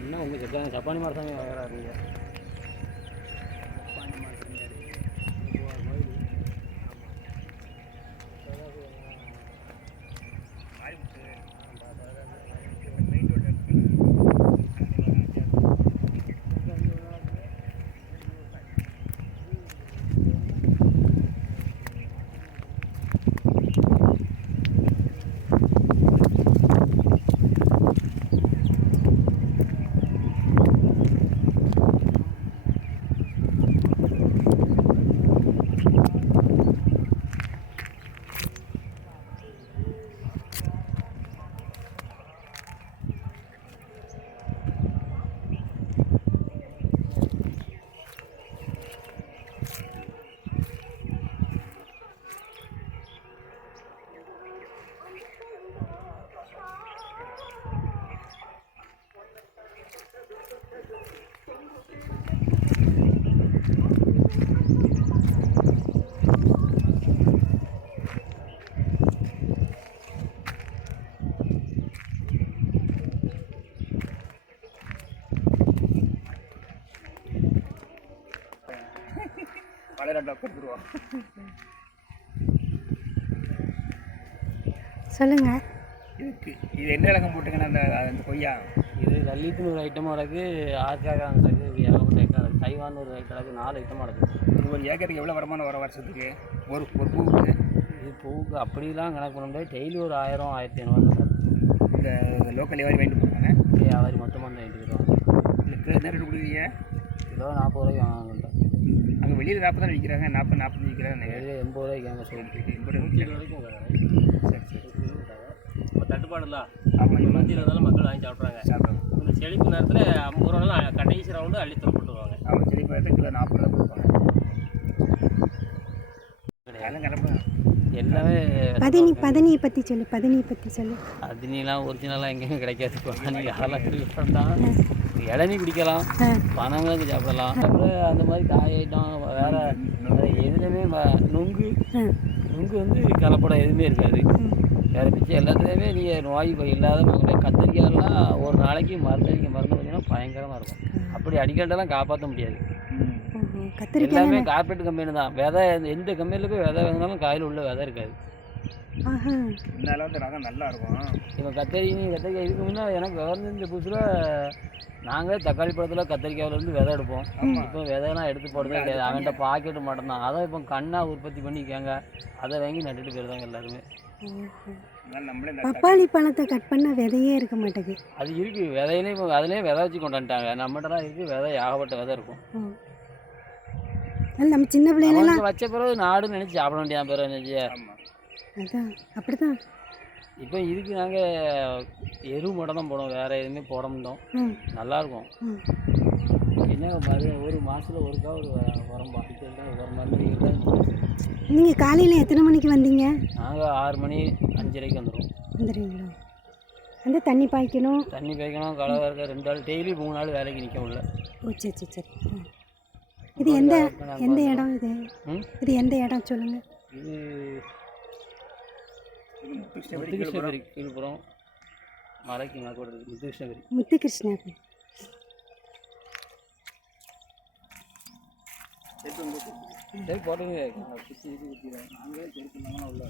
என்ன உங்கள் ஜப்பானி மாதமே வராதுங்க. சொல்லுங்க. இதுக்கு இது என்ன இலக்கம் போட்டுங்கன்னா அந்த கொய்யா இது லல்லித்துன்னு ஒரு ஐட்டமாக இருக்குது, ஆர்காக இருக்குது, ஏகப்பட்ட ஐட்டம் இருக்குது. தைவான் ஒரு ஐட்டம் இருக்குது. 4 ஐட்டமாக இருக்குது. இது ஒரு ஏக்கருக்கு எவ்வளோ வருமானம் வர வருஷத்துக்கு ஒரு பூவுக்கு? இது பூவுக்கு அப்படிலாம் கணக்கு பண்ண முடியாது. டெய்லி ஒரு 1000 1500 இந்த லோக்கல் வியாபாரி வாங்கிட்டு போகிறாங்க. வியாபாரி மொத்தமாக வந்து வாங்கிட்டு போயிடுவாங்க. இல்லை என்ன ரேட்டு கொடுக்குறீங்க? கிலோ 40 ரூபாய்க்கு வாங்கிட்டேன். அங்கே வெளியில் 40 தான் விற்கிறாங்க. 40 விற்கிறாங்க. வெளியே 80 ரூபாய்க்கு அங்கே சொல்லிட்டு 80 வரைக்கும் சரி சரி. இப்போ தட்டுப்பாடு இல்லை. ஆமாம், 120 மக்கள் வாங்கி சாப்பிட்றாங்க. இந்த செழிப்பு நேரத்தில் 50 ரூபாலாம் கடைசி ரவுண்டு அள்ளி தரப்பட்டு வருவாங்க. ஆமாம், செழிப்பு நேரத்தில் கிலோ 40 ரூபா கொடுப்பாங்க. அதெல்லாம் கிளம்புங்க எல்லாமே. பதனியை பற்றி சொல்லு. பதனியை பற்றி சொல்லு. பதினிலாம் ஒரிஜினலாக எங்கேயுமே கிடைக்காது. நீங்கள் அதெல்லாம் தான் இளநீ குடிக்கலாம், பனங்கிழங்கு சாப்பிடலாம். அப்புறம் அந்த மாதிரி காய் ஐட்டம் வேறு எதுலேயுமே நுங்கு வந்து கலப்படம் எதுவுமே இருக்காது. வேறு மிச்சம் எல்லாத்துலேயுமே நீங்கள் நோய் இல்லாத கத்திரிக்காயெல்லாம் ஒரு நாளைக்கு மருந்து வச்சிங்கன்னா பயங்கரமாக இருக்கும். அப்படி அடிக்கட்டெல்லாம் காப்பாற்ற முடியாது. எல்லாமே கார்பரேட் கம்பெனி தான். விதை எந்த கம்பெனியில் போய் விதை வாங்கினாலும் காயில் உள்ள விதை இருக்காது. இதனால வந்து ரகம் நல்லா இருக்கும். இப்போ கத்திரிக்காய் இதுக்கு முன்னே எனக்கு விவரந்த புதுசில் நாங்களே தக்காளி பழத்தில் கத்திரிக்காயிலேருந்து விதை எடுப்போம். இப்போ விதையெல்லாம் எடுத்து போடுறதே கிடையாது. அவன்கிட்ட பாக்கெட்டு மட்டும் தான். அதை இப்போ கண்ணாக உற்பத்தி பண்ணிக்காங்க. அதை வாங்கி நட்டுட்டு போயிருந்தாங்க எல்லாருமே. பப்பாளி பழத்தை கட் பண்ண விதையே இருக்க மாட்டேங்குது. அது இருக்குது விதையிலே. இப்போ அதுலேயே விதை வச்சு கொண்டாந்துட்டாங்க. நம்மகிட்டலாம் இருக்குது விதை, ஏகப்பட்ட விதை இருக்கும். நம்ம சின்ன பிள்ளைங்களெல்லாம் வச்ச பிறகு நாடுன்னு நினச்சி சாப்பிட வேண்டிய பிறகு நினச்சி. அதான் அப்படிதான். இப்போ இதுக்கு நாங்கள் எரு மட்டும் தான் போடுவோம், வேறு எதுவுமே போட மாட்டோம். நல்லாயிருக்கும். என்ன ஒரு மாதத்தில் ஒருக்கா ஒரு உரம் பாய்ச்சல் ஒரு மாதிரி. நீங்கள் காலையில் எத்தனை மணிக்கு வந்தீங்க? நாங்கள் 6 மணி 5:30க்கு வந்துடுவீங்களா? வந்து தண்ணி பாய்க்கணும், களை இருக்க 2 நாள் டெய்லி 3 நாள் வேலைக்கு நிற்க முடியல. ஓ சரி சரி. இது எந்த இடம்? இது எந்த இடம் சொல்லுங்கள். இது முத்துகிருஷ்ணகிரி கீழ்புறம் மலைக்கு மேற்கோட இருக்குது. முத்துகிருஷ்ணகிரி. சரி போட்டுங்க. சுற்றி நாங்களே செருப்பு இல்லாமல் உள்ள